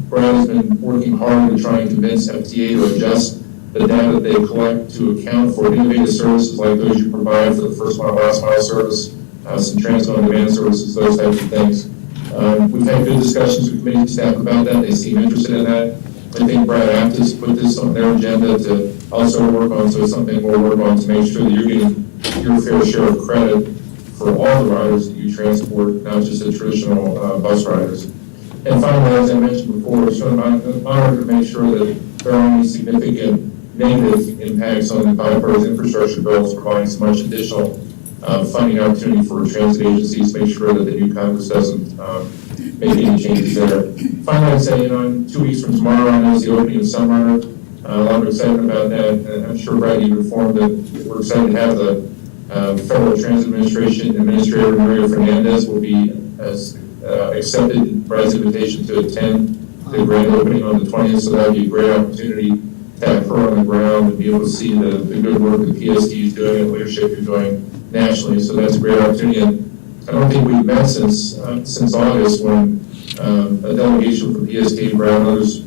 Brad has been working hard to try and convince FTA to adjust the data that they collect to account for innovative services like those you provide for the first mile, last mile service, some transit on demand services, those types of things. We've had good discussions with committee staff about that. They seem interested in that. I think Brad Aptis put this on their agenda to also work on, so it's something we'll work on to make sure that you're getting your fair share of credit for all the riders that you transport, not just the traditional bus riders. And finally, as I mentioned before, we're trying to monitor to make sure that there aren't any significant negative impacts on the bipartisan infrastructure bills, providing so much additional funding opportunity for transit agencies, make sure that the new Congress doesn't make any changes there. Finally, I'd say, in 2 weeks from tomorrow, I know it's the opening of Sunrunner. A lot of excitement about that, and I'm sure, Brad, you informed that we're excited to have the Federal Transit Administration Administrator Maria Fernandez will be accepted Brad's invitation to attend the grand opening on the 20th, so that'll be a great opportunity to have her on the ground and be able to see the good work that PSD is doing and leadership you're doing nationally. So that's a great opportunity. And I don't think we've met since August, when a delegation from PSK, Brad, and others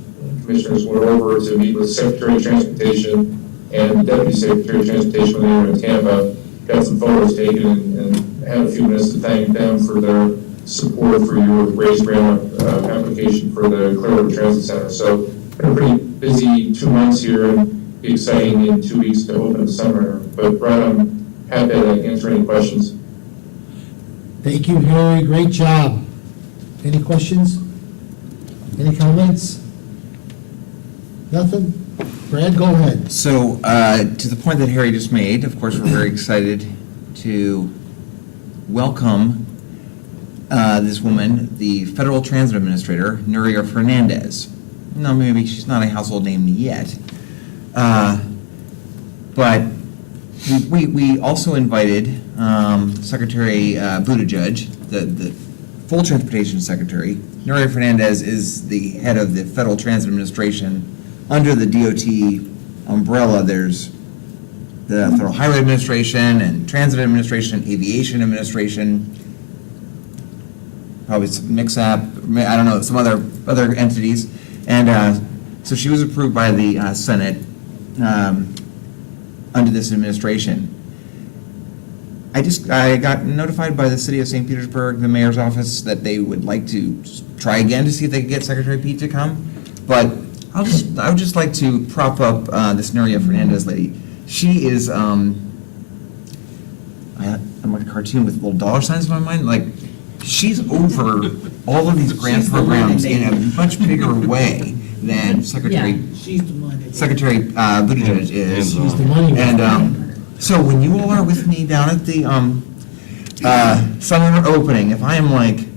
commissioners went over to meet with Secretary of Transportation and Deputy Secretary of Transportation when they were in Tampa, got some photos taken, and had a few minutes to thank them for their support for your raised grant application for the Clearwater Transit Center. So been a pretty busy 2 months here, and be exciting in 2 weeks to open the summer. But Brad, I'm happy to answer any questions. Thank you, Harry, great job. Any questions? Any comments? Nothing? Brad, go ahead. So, to the point that Harry just made, of course, we're very excited to welcome this woman, the Federal Transit Administrator, Nuria Fernandez. No, maybe she's not a household name yet. But we also invited Secretary Buttigieg, the full transportation secretary. Nuria Fernandez is the head of the Federal Transit Administration. Under the DOT umbrella, there's the Federal Highway Administration and Transit Administration, Aviation Administration, probably some MIXAP, I don't know, some other entities. And so she was approved by the Senate under this administration. I got notified by the city of St. Petersburg, the mayor's office, that they would like to try again to see if they could get Secretary Pete to come. But I would just like to prop up this Nuria Fernandez lady. She is, I'm like a cartoon with little dollar signs in my mind. Like, she's over all of these grant programs in a much bigger way than Secretary Buttigieg is. She's the money. And so when you all are with me down at the summer opening, if I am like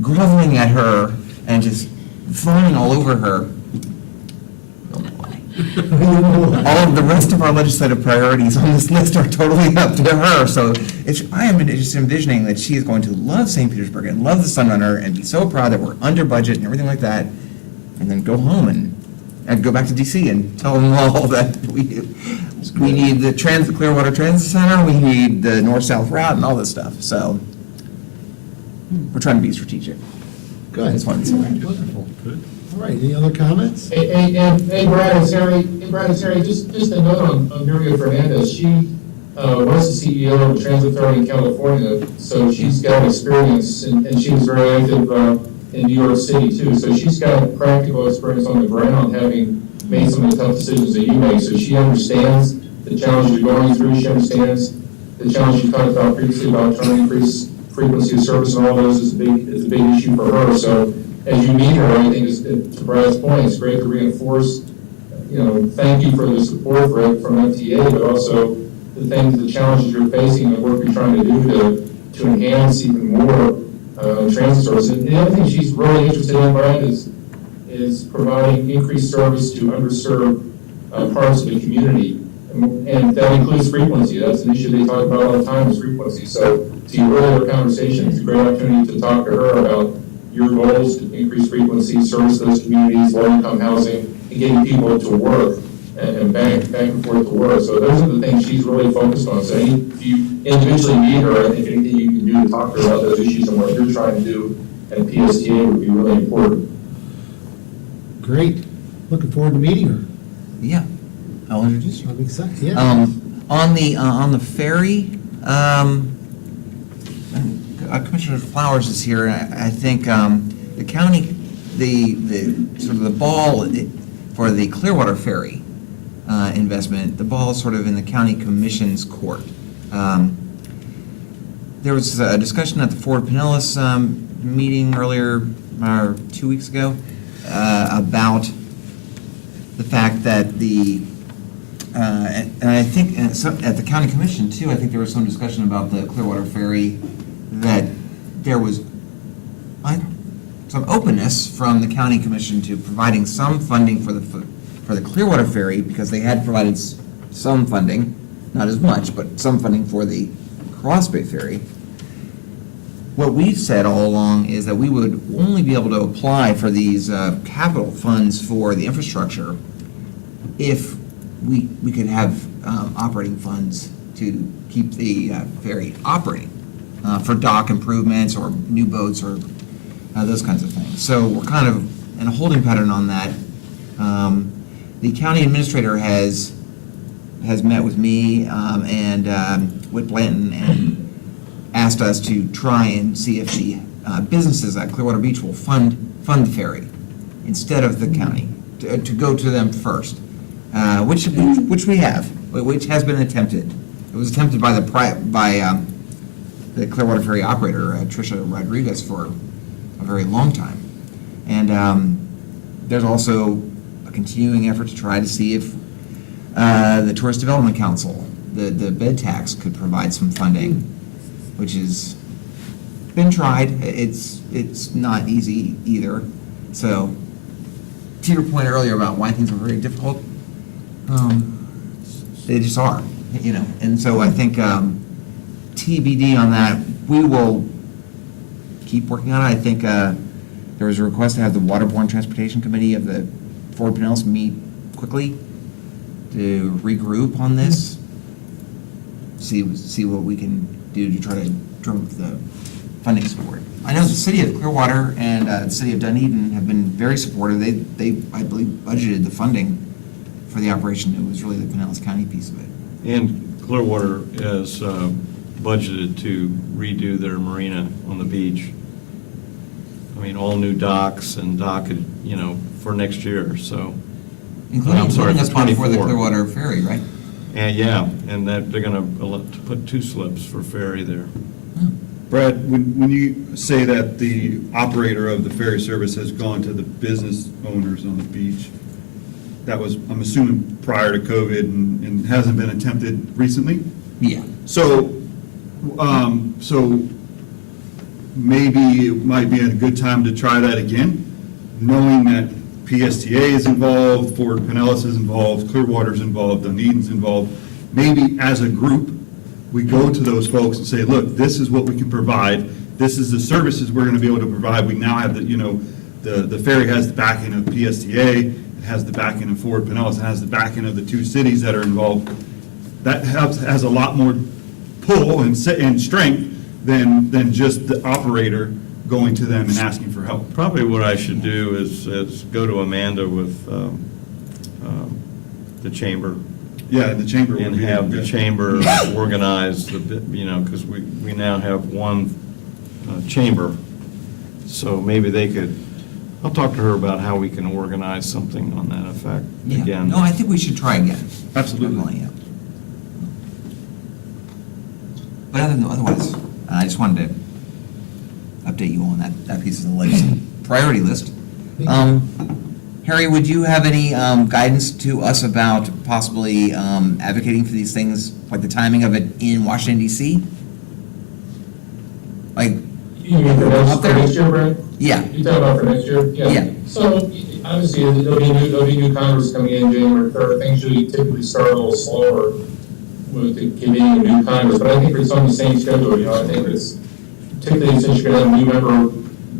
groveling at her and just fawning all over her, all of the rest of our legislative priorities on this list are totally up to her. So I am just envisioning that she is going to love St. Petersburg and love the Sunrunner and be so proud that we're under budget and everything like that, and then go home and go back to DC and tell them all that we need the Clearwater Transit Center, we need the north-south route and all this stuff. So we're trying to be strategic. Good. That's what I'm saying. Wonderful. All right, any other comments? Hey, Brad, it's Harry. Hey, Brad, it's Harry. Just a note on Maria Fernandez. She was the CEO of Transit Authority in California, so she's got experience, and she was very active in New York City too. So she's got practical experience on the ground, having made some of the tough decisions that you make. So she understands the challenges you're going through. She understands the challenge you talked about previously about trying to increase frequency of service and all those is a big issue for her. So as you meet her, I think to Brad's point, it's great to reinforce, thank you for the support from MTA, but also the challenges you're facing, the work you're trying to do to enhance even more transit service. And the other thing she's really interested in, Brad, is providing increased service to underserved parts of the community. And that includes frequency. That's an issue they talk about all the time, is frequency. So to your earlier conversation, it's a great opportunity to talk to her about your goals to increase frequency, service those communities, low-income housing, and getting people to work and back and forth to work. So those are the things she's really focused on. So if you individually meet her, I think anything you can do to talk to her about those issues and what you're trying to do at PSTA would be really important. Great. Looking forward to meeting her. Yeah, I'll introduce you. I'm excited, yeah. On the ferry, Commissioner Flowers is here, and I think the county, the sort of the ball for the Clearwater Ferry investment, the ball is sort of in the county commission's court. There was a discussion at the Ford Pinellas meeting earlier, 2 weeks ago, about the fact that and I think at the county commission too, I think there was some discussion about the Clearwater Ferry, that there was some openness from the county commission to providing some funding for the Clearwater Ferry, because they had provided some funding, not as much, but some funding for the Cross Bay Ferry. What we've said all along is that we would only be able to apply for these capital funds for the infrastructure if we could have operating funds to keep the ferry operating for dock improvements or new boats or those kinds of things. So we're kind of in a holding pattern on that. The county administrator has met with me and Whit Blanton and asked us to try and see if the businesses at Clearwater Beach will fund the ferry instead of the county, to go to them first, which we have, which has been attempted. It was attempted by the Clearwater Ferry operator, Tricia Rodriguez, for a very long time. And there's also a continuing effort to try to see if the Tourist Development Council, the bed tax, could provide some funding, which has been tried. It's not easy either. So, to your point earlier about why things are very difficult, they just are, And so I think TBD on that. We will keep working on it. I think there was a request to have the Waterborne Transportation Committee of the Ford Pinellas meet quickly to regroup on this, see what we can do to try to drum up the funding support. I know the city of Clearwater and the city of Dunedin have been very supportive. They I believe budgeted the funding for the operation. It was really the Pinellas County piece of it. And Clearwater has budgeted to redo their marina on the beach. I mean, all new docks and docked, for next year, so. Including I'm sorry, the for spot for the 24. Clearwater Ferry, right? And that they're gonna put 2 slips for ferry there. Brad, when you say that the operator of the ferry service has gone to the business owners on the beach, that was, I'm assuming, prior to COVID and hasn't been attempted recently? Yeah. So maybe it might be a good time to try that again, knowing that PSTA is involved, Ford Pinellas is involved, Clearwater's involved, Dunedin's involved. Maybe as a group, we go to those folks and say, look, this is what we can provide. This is the services we're going to be able to provide. We now have the ferry has the backing of PSTA, it has the backing of Ford Pinellas, it has the backing of the 2 cities that are involved. That has a lot more pull and strength than just the operator going to them and asking for help. Probably what I should do is go to Amanda with the chamber Yeah, the chamber would and be have the good. chamber organize the, because we now have one chamber. So maybe they could, I'll talk to her about how we can organize something on that effect Yeah. again. No, I think we should try again. Absolutely. Definitely, yeah. But otherwise, I just wanted to update you on that piece of the legislative priority list. Harry, would you have any guidance to us about possibly advocating for these things, like the timing of it in Washington DC? Like, You mean for Up there? next year, Brent? yeah, You talking about for next year? Yeah. So, obviously, there'll be new Congress coming in January 3rd. Things usually typically start a little slower with the convening of new Congress, but I think it's on the same schedule, I think it's, particularly since you're gonna have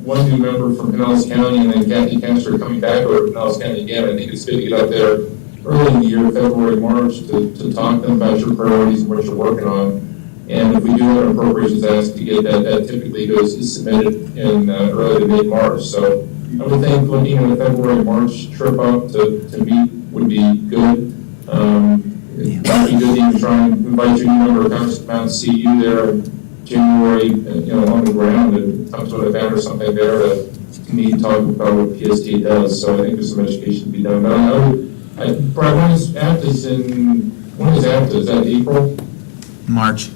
one new member from Pinellas County, and then Kathy Kempster coming back over to Pinellas County again. I think it's good to get out there early in the year, February, March, to talk to them about your priorities and what you're working on. And if we do have an appropriations ask to get that typically is submitted in early to mid-March. So I would think looking at a February, March trip up to meet would be good. It might be good to even try and invite your new member of Congress to come out and see you there in January, on the ground, and come to an event or something there to meet and talk about what PST does. So I think there's some education to be done. But Brad, when is APTA? Is that April? March.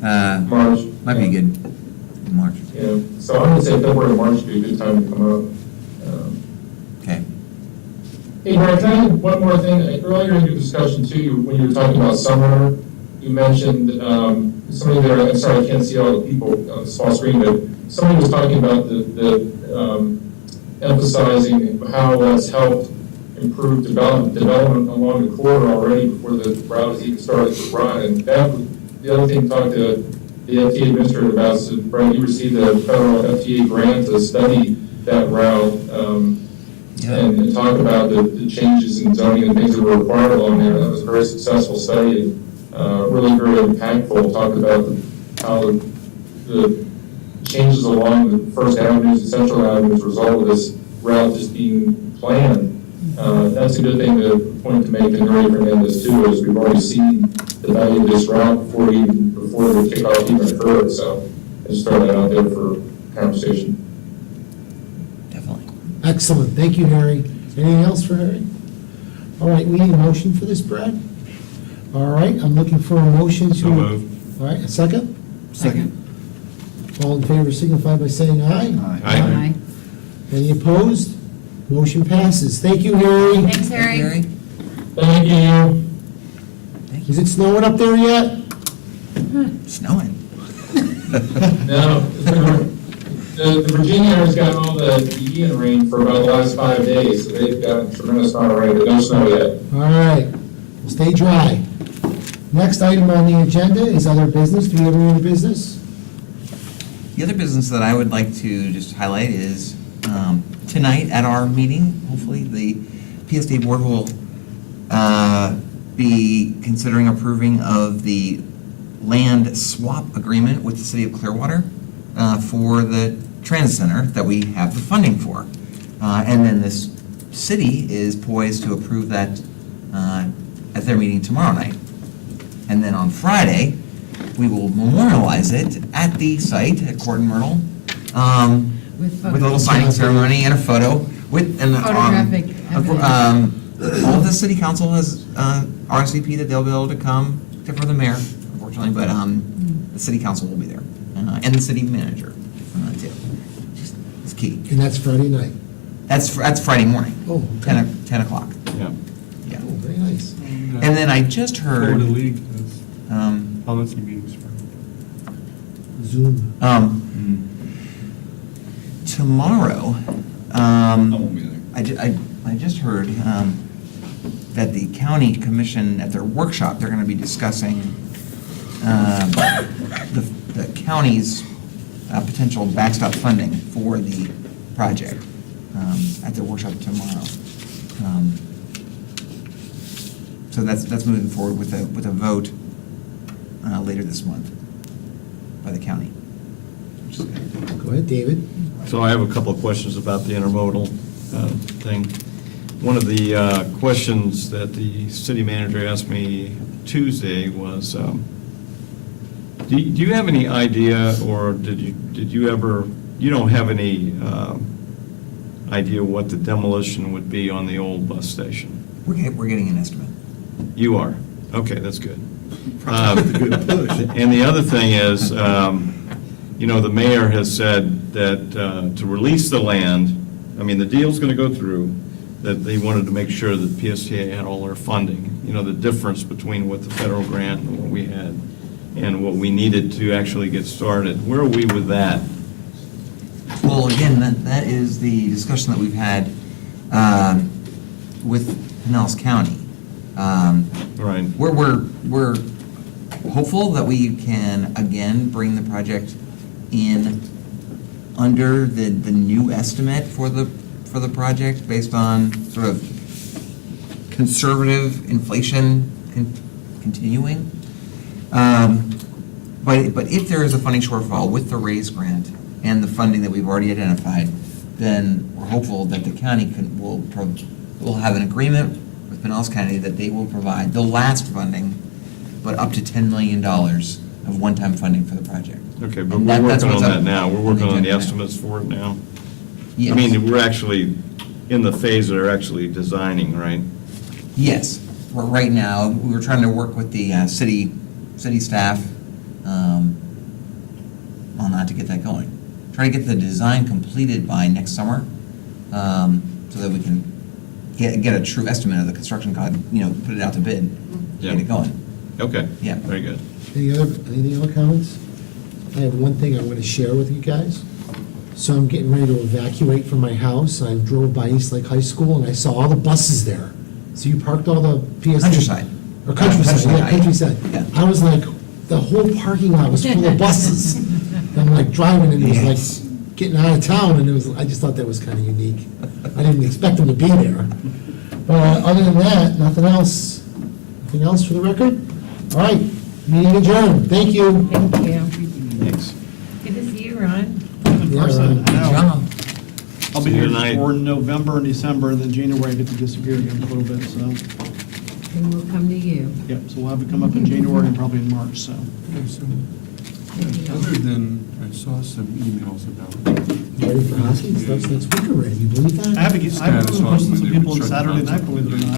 March? Might be good. March. Yeah, so I would say February, March would be a good time to come up. Okay. Hey, Brian, can I add one more thing? Earlier in your discussion too, when you were talking about summer, you mentioned, somebody there, I'm sorry, I can't see all the people on the small screen, but somebody was talking about emphasizing how that's helped improve development along the corridor already before the route has even started to run. And the other thing, talked to the FTA administrator about, is that, Brian, you received a federal FTA grant to study that route, and talk about the changes in zoning and things that were required along there. That was a very successful study, and really very impactful. Talked about how the changes along the First Avenues and Central Avenue as a result of this route just being planned. That's a good thing to point to make in Ray Fernandez too, as we've already seen the value of this route before the kickoff even occurred. So I just throw that out there for conversation. Definitely. Excellent, thank you, Harry. Anything else for Harry? All right, we need a motion for this, Brad? All right, I'm looking for a motion to. So moved. All right, a second? Second. All in favor signify by saying aye. Aye. Any opposed? Motion passes. Thank you, Harry. Thanks, Harry. Thank you. Thank Is it snowing up there yet? you. Snowing. No, the Virginia area's got all the Ian rain for about the last 5 days, so they've got a tremendous amount of rain, but no snow yet. All right, well, stay dry. Next item on the agenda is other business. Do we have any other business? The other business that I would like to just highlight is tonight at our meeting, hopefully the PSTA board will be considering approving of the land swap agreement with the city of Clearwater for the transit center that we have the funding for. And then this city is poised to approve that at their meeting tomorrow night. And then on Friday, we will memorialize it at the site at Court and Myrtle, With with a little signing ceremony and a photo with, and Photographic evidence. all of the city council has RSVP that they'll be able to come, except for the mayor, unfortunately, but the city council will be there, and the city manager, too. It's key. And that's Friday night. That's Friday morning, Oh, okay. 10 o'clock, Yeah. yeah. Oh, very nice. And then I just heard, Florida League has um, policy meetings for. Zoom. tomorrow, I won't be there. I just heard that the county commission, at their workshop, they're gonna be discussing the county's potential backstop funding for the project at their workshop tomorrow. So that's moving forward with a vote later this month by the county, which Go ahead, David. So I have a couple of questions about the intermodal thing. One of the questions that the city manager asked me Tuesday was, do you have any idea, or did you ever, you don't have any idea what the demolition would be on the old bus station? We're getting an estimate. You are? Okay, that's good. Probably a good push. And the other thing is, the mayor has said that to release the land, I mean, the deal's going to go through, that they wanted to make sure that PSTA had all their funding, the difference between what the federal grant and what we had, and what we needed to actually get started. Where are we with that? Well, again, that is the discussion that we've had with Pinellas County. Right. We're hopeful that we can, again, bring the project in under the new estimate for the project based on sort of conservative inflation continuing. But if there is a funding shortfall with the RAISE grant and the funding that we've already identified, then we're hopeful that the county will have an agreement with Pinellas County that they will provide the last funding, but up to $10 million of one-time funding for the project. Okay, but And we're that's working on what's that up now. We're working on the agenda now. estimates for it now. Yes. I mean, we're actually in the phase that are actually designing, right? Yes, right now, we're trying to work with the city staff on that to get that going. Try to get the design completed by next summer, so that we can get a true estimate of the construction cost, put it out to bid, Yeah. get it going. Okay. Yeah. Very good. Any other comments? I have one thing I want to share with you guys. So I'm getting ready to evacuate from my house. I drove by East Lake High School and I saw all the buses there. So you parked all the PS. Countryside. Or Countryside, yeah, Countryside. Yeah. I was like, the whole parking lot was full of buses. And I'm like driving and it was like getting out of town and I just thought that was kind of unique. I didn't expect them to be there. But other than that, nothing else. Anything else for the record? All right, meeting adjourned. Thank you. Thank you. Thanks. Good to see you, Ron. In person, I know. John. I'll See be you here tonight. for November and December, and then January I get to disappear again for a little bit, so, And we'll come to you. yep, so we'll have it come up in January and probably in March, so. Other than, I saw some emails about Ready for hockey? Starts next week already. You believe that? I have Status on posted some when they people would on start the Saturday night, concert. believe it or not.